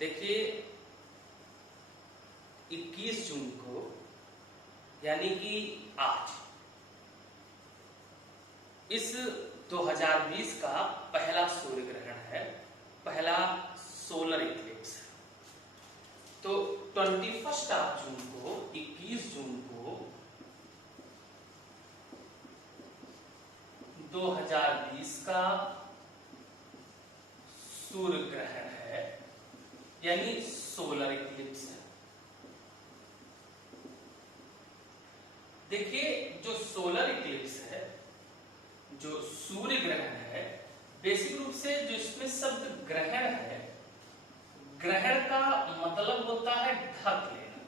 देखिए 21 जून को यानी कि आज इस 2020 का पहला सूर्य ग्रहण है, पहला सोलर इक्लिप्स। तो 21 जून को 21 जून को 2020 का सूर्य ग्रहण है, यानी सोलर इक्लिप्स है। देखिए जो सोलर इक्लिप्स है, जो सूर्य ग्रहण है, बेसिक रूप से जो इसमें शब्द ग्रहण है, ग्रहण का मतलब होता है ढक लेना।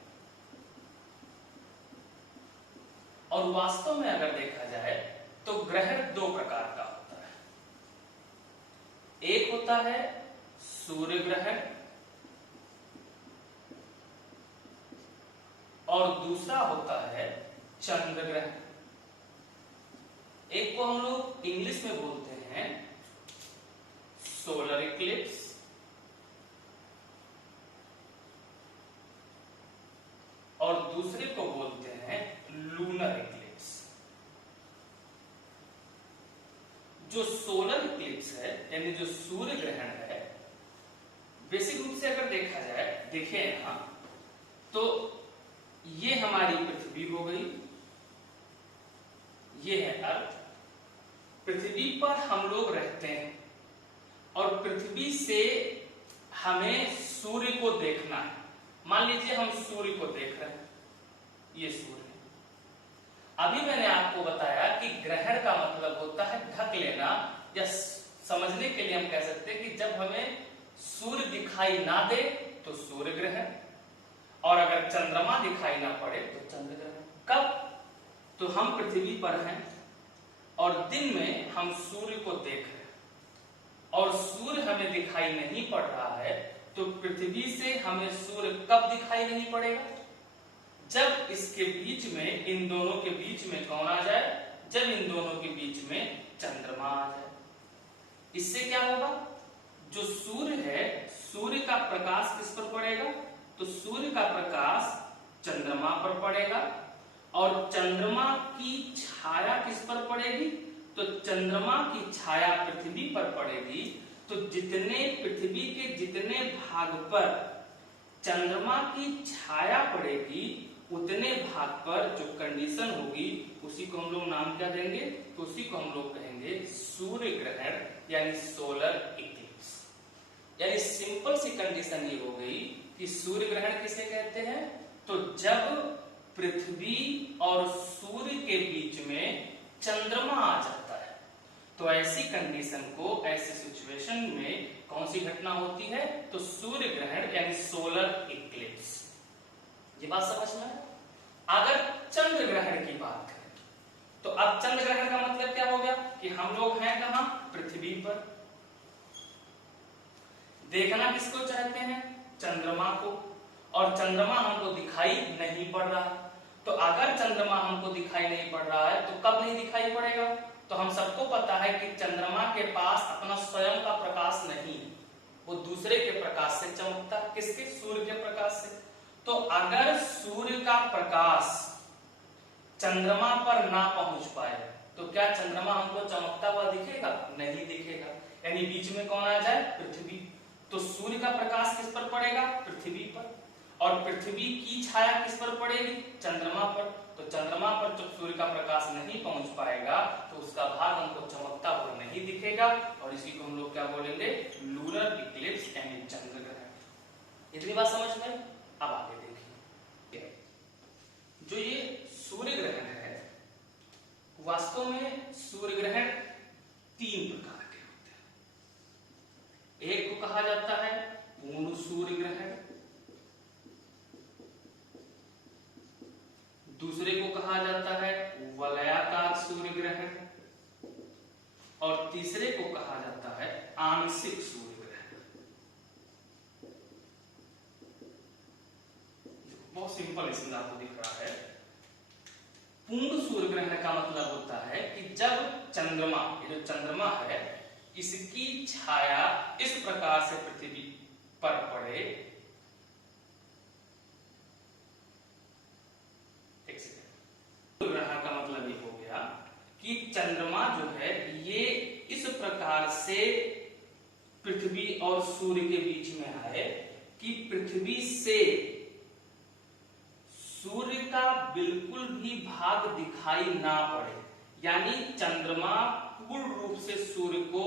और वास्तव में अगर देखा जाए तो ग्रहण दो प्रकार का होता है। एक होता है सूर्य ग्रहण और दूसरा होता है चंद्र ग्रहण। एक को हम लोग इंग्लिश में बोलते हैं सोलर इक्लिप्स और दूसरे को बोलते हैं लूनर इक्लिप्स। जो सोलर इक्लिप्स है यानी जो सूर्य ग्रहण है, बेसिक रूप से अगर देखा जाए, देखिए यहां तो ये हमारी पृथ्वी हो गई, ये है अर्थ। पृथ्वी पर हम लोग रहते हैं और पृथ्वी से हमें सूर्य को देखना है। मान लीजिए हम सूर्य को देख रहे हैं, ये सूर्य है। अभी मैंने आपको बताया कि ग्रहण का मतलब होता है ढक लेना, या समझने के लिए हम कह सकते हैं कि जब हमें सूर्य दिखाई ना दे तो सूर्य ग्रहण, और अगर चंद्रमा दिखाई ना पड़े तो चंद्र ग्रहण। कब? तो हम पृथ्वी पर हैं और दिन में हम सूर्य को देख रहे हैं और सूर्य हमें दिखाई नहीं पड़ रहा है, तो पृथ्वी से हमें सूर्य कब दिखाई नहीं पड़ेगा? जब इसके बीच में, इन दोनों के बीच में कौन आ जाए? जब इन दोनों के बीच में चंद्रमा आ जाए। इससे क्या होगा? जो सूर्य है, सूर्य का प्रकाश किस पर पड़ेगा? तो सूर्य का प्रकाश चंद्रमा पर पड़ेगा और चंद्रमा की छाया किस पर पड़ेगी? तो चंद्रमा की छाया पृथ्वी पर पड़ेगी। तो जितने पृथ्वी के जितने भाग पर चंद्रमा की छाया पड़ेगी, उतने भाग पर जो कंडीशन होगी उसी को हम लोग नाम क्या देंगे? तो उसी को हम लोग कहेंगे सूर्य ग्रहण यानी सोलर इक्लिप्स। यानी सिंपल सी कंडीशन ये हो गई कि सूर्य ग्रहण किसे कहते हैं? तो जब पृथ्वी और सूर्य के बीच में चंद्रमा आ जाता है, तो ऐसी कंडीशन को, ऐसे सिचुएशन में कौन सी घटना होती है? तो सूर्य ग्रहण यानी सोलर इक्लिप्स। ये बात समझ में है? अगर चंद्र ग्रहण की बात करें तो अब चंद्र ग्रहण का मतलब क्या हो गया कि हम लोग हैं कहां? पृथ्वी पर। देखना किसको चाहते हैं? चंद्रमा को, और चंद्रमा हमको दिखाई नहीं पड़ रहा। तो अगर चंद्रमा हमको दिखाई नहीं पड़ रहा है तो कब नहीं दिखाई पड़ेगा? तो हम सबको पता है कि चंद्रमा के पास अपना स्वयं का प्रकाश नहीं, वो दूसरे के प्रकाश से चमकता है। किसके? सूर्य के प्रकाश से। तो अगर सूर्य का प्रकाश चंद्रमा पर ना पहुंच पाए तो क्या चंद्रमा हमको चमकता हुआ दिखेगा? नहीं दिखेगा। यानी बीच में कौन आ जाए? पृथ्वी। तो सूर्य का प्रकाश किस पर पड़ेगा? पृथ्वी पर। और पृथ्वी की छाया किस पर पड़ेगी? चंद्रमा पर। तो चंद्रमा पर जब सूर्य का प्रकाश नहीं पहुंच पाएगा तो उसका भाग हमको चमकता हुआ नहीं दिखेगा, और इसी को हम लोग क्या बोलेंगे? लूनर इक्लिप्स यानी चंद्र ग्रहण। इतनी बात समझ में? अब आगे देखिए, जो ये सूर्य ग्रहण है, वास्तव में सूर्य ग्रहण 3 प्रकार के होते हैं। एक को कहा जाता है पूर्ण सूर्य ग्रहण, दूसरे को कहा जाता है वलयाकार सूर्य ग्रहण, और तीसरे को कहा जाता है आंशिक सूर्य ग्रहण। बहुत सिंपल इसमें आपको दिख रहा है। पूर्ण सूर्य ग्रहण का मतलब होता है कि जब चंद्रमा, ये जो चंद्रमा है, इसकी छाया इस प्रकार से पृथ्वी पर पड़े, एक सेकंड, ग्रहण का मतलब ये हो गया कि चंद्रमा जो है ये इस प्रकार से पृथ्वी और सूर्य के बीच में आए कि पृथ्वी से सूर्य का बिल्कुल भी भाग दिखाई ना पड़े, यानी चंद्रमा पूर्ण रूप से सूर्य को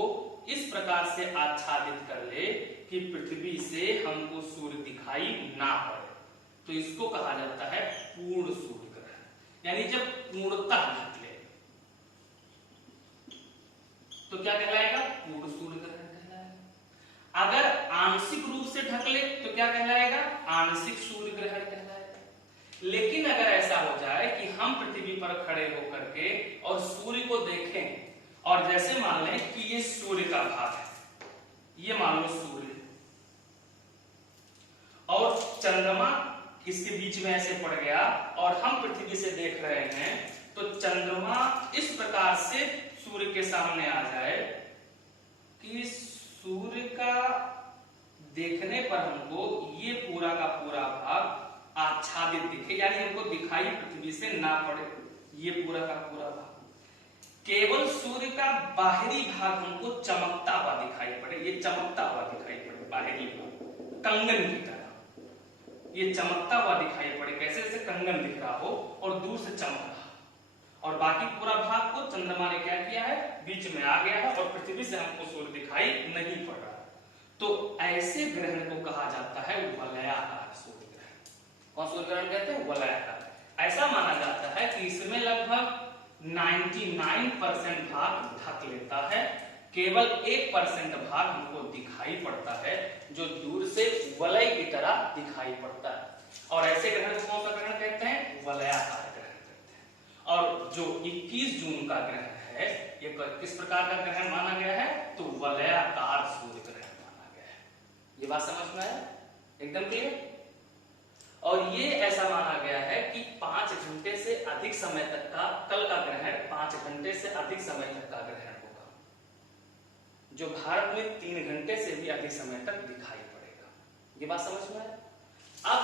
इस प्रकार से आच्छादित कर ले कि पृथ्वी से हमको सूर्य दिखाई ना पड़े। तो इसको कहा जाता है पूर्ण सूर्य ग्रहण, यानी जब पूर्णतः ढक ले तो क्या कहलाएगा? पूर्ण सूर्य ग्रहण कहलाएगा। अगर आंशिक रूप से ढक ले तो क्या कहलाएगा? आंशिक सूर्य ग्रहण कहलाएगा। लेकिन अगर ऐसा हो जाए कि हम पृथ्वी पर खड़े होकर के और सूर्य को देखें, और जैसे मान लें कि ये सूर्य का भाग है, ये मान लो सूर्य, और चंद्रमा इसके बीच में ऐसे पड़ गया और हम पृथ्वी से देख रहे हैं, तो चंद्रमा इस प्रकार से सूर्य के सामने आ जाए कि सूर्य का देखने पर हमको ये पूरा का पूरा भाग आच्छादित दिखे, यानी हमको दिखाई पृथ्वी से ना पड़े ये पूरा का पूरा भाग, केवल सूर्य का बाहरी भाग हमको चमकता हुआ दिखाई पड़े, ये चमकता हुआ दिखाई पड़े, बाहरी भाग कंगन की तरह ये चमकता हुआ दिखाई पड़े, कैसे? जैसे कंगन दिख रहा हो और दूर से चमक रहा, और बाकी पूरा भाग को चंद्रमा ने क्या किया है? बीच में आ गया है और पृथ्वी से हमको सूर्य दिखाई नहीं पड़ रहा। तो ऐसे ग्रहण को कहा जाता है वलयाकार सूर्य ग्रहण। कौन सूर्य ग्रहण कहते हैं? वलयाकार। ऐसा माना जाता है कि इसमें लगभग 99% भाग ढक लेता है, केवल 1% भाग हमको दिखाई पड़ता है जो दूर से वलय की तरह दिखाई पड़ता है। और ऐसे ग्रहण को कौन सा ग्रहण कहते हैं? वलयाकार ग्रहण कहते हैं। और जो 21 जून का ग्रहण है ये किस प्रकार का ग्रहण माना गया है? तो वलयाकार सूर्य ग्रहण माना गया है। ये बात समझ में आया? एकदम क्लियर? और ये ऐसा माना गया है कि 5 घंटे से अधिक समय तक का, कल का ग्रहण 5 घंटे से अधिक समय तक का ग्रहण होगा, जो भारत में 3 घंटे से भी अधिक समय तक दिखाई पड़ेगा। ये बात समझ में आया? अब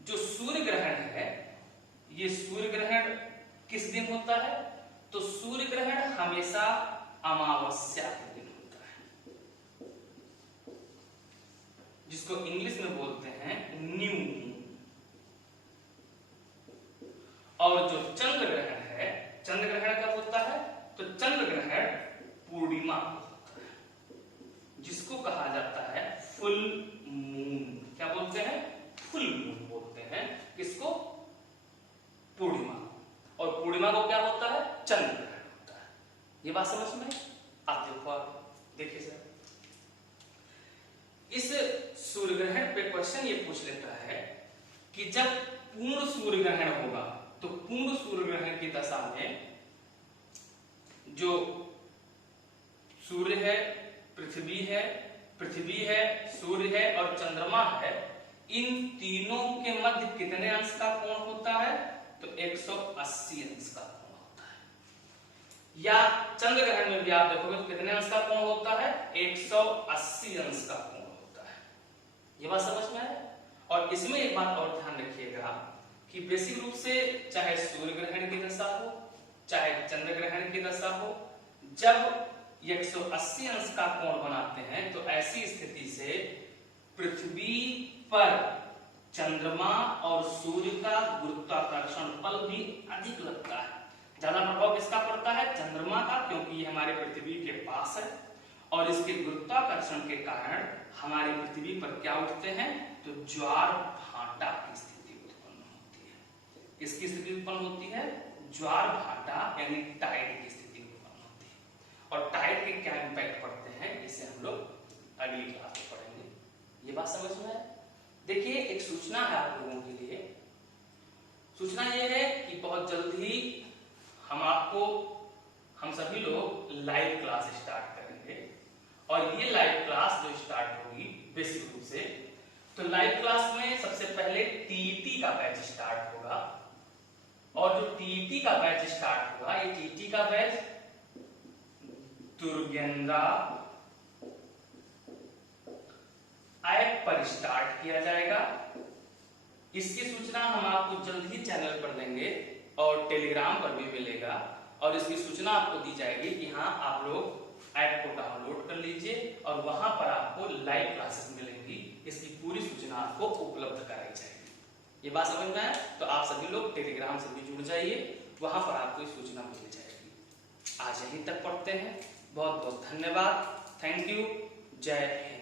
जो सूर्य ग्रहण है, ये सूर्य ग्रहण किस दिन होता है? तो सूर्य ग्रहण हमेशा अमावस्या के दिन होता है, जिसको इंग्लिश में बोलते हैं न्यू मून। और जो चंद्र ग्रहण है, चंद्र ग्रहण कब होता है? तो चंद्र ग्रहण पूर्णिमा को होता है, जिसको कहा जाता है फुल मून। क्या बोलते हैं? फुल मून बोलते हैं किसको? पूर्णिमा। और पूर्णिमा को क्या होता है? चंद्र ग्रहण होता है। ये बात समझ में? आप देखो, आप देखिए सर, इस सूर्य ग्रहण पे क्वेश्चन ये पूछ लेता है कि जब पूर्ण सूर्य ग्रहण होगा तो पूर्ण सूर्य ग्रहण की दशा में जो सूर्य है, पृथ्वी है, सूर्य है और चंद्रमा है, इन तीनों के मध्य कितने अंश का कोण होता है? तो 180 अंश का कोण होता है। या चंद्र ग्रहण में भी आप देखोगे तो कितने अंश का कोण होता है? 180 अंश का कोण होता है। ये बात समझ में आया? और इसमें एक बात और ध्यान रखिएगा कि बेसिक रूप से चाहे सूर्य ग्रहण की दशा हो, चाहे चंद्र ग्रहण की दशा हो, जब 180 अंश का कोण बनाते हैं तो ऐसी स्थिति से पृथ्वी पर चंद्रमा और सूर्य का गुरुत्वाकर्षण बल भी अधिक लगता है। ज्यादा प्रभाव किसका पड़ता है? चंद्रमा का, क्योंकि ये हमारे पृथ्वी के पास है और इसके गुरुत्वाकर्षण के कारण हमारी पृथ्वी पर क्या उठते हैं? तो ज्वार भाटा की स्थिति उत्पन्न होती है। किसकी स्थिति उत्पन्न होती है? ज्वार भाटा यानी टाइड की स्थिति उत्पन्न होती है। और टाइड के क्या इंपैक्ट पड़ते हैं इसे हम लोग अगली क्लास में पढ़ेंगे। ये बात समझ में है? देखिए, एक सूचना है आप लोगों के लिए। सूचना ये है कि बहुत जल्द ही हम सभी लोग लाइव क्लास स्टार्ट करेंगे। और ये लाइव क्लास जो स्टार्ट होगी बेसिक रूप से, तो लाइव क्लास में सबसे पहले टीईटी का बैच स्टार्ट होगा। और जो टीईटी का बैच स्टार्ट होगा, ये टीईटी का बैच दुर्गेंद्रा पर स्टार्ट किया जाएगा। इसकी सूचना हम आपको जल्द ही चैनल पर देंगे और टेलीग्राम पर भी मिलेगा, और इसकी सूचना आपको दी जाएगी कि हाँ आप लोग ऐप को डाउनलोड कर लीजिए और वहां पर आपको लाइव क्लासेस मिलेंगी। इसकी पूरी सूचना आपको उपलब्ध कराई जाएगी। ये बात समझ में आए तो आप सभी लोग टेलीग्राम से भी जुड़ जाइए, वहां पर आपको ये सूचना मिल जाएगी। आज यहीं तक पढ़ते हैं। बहुत बहुत धन्यवाद। Thank you. जय हिंद।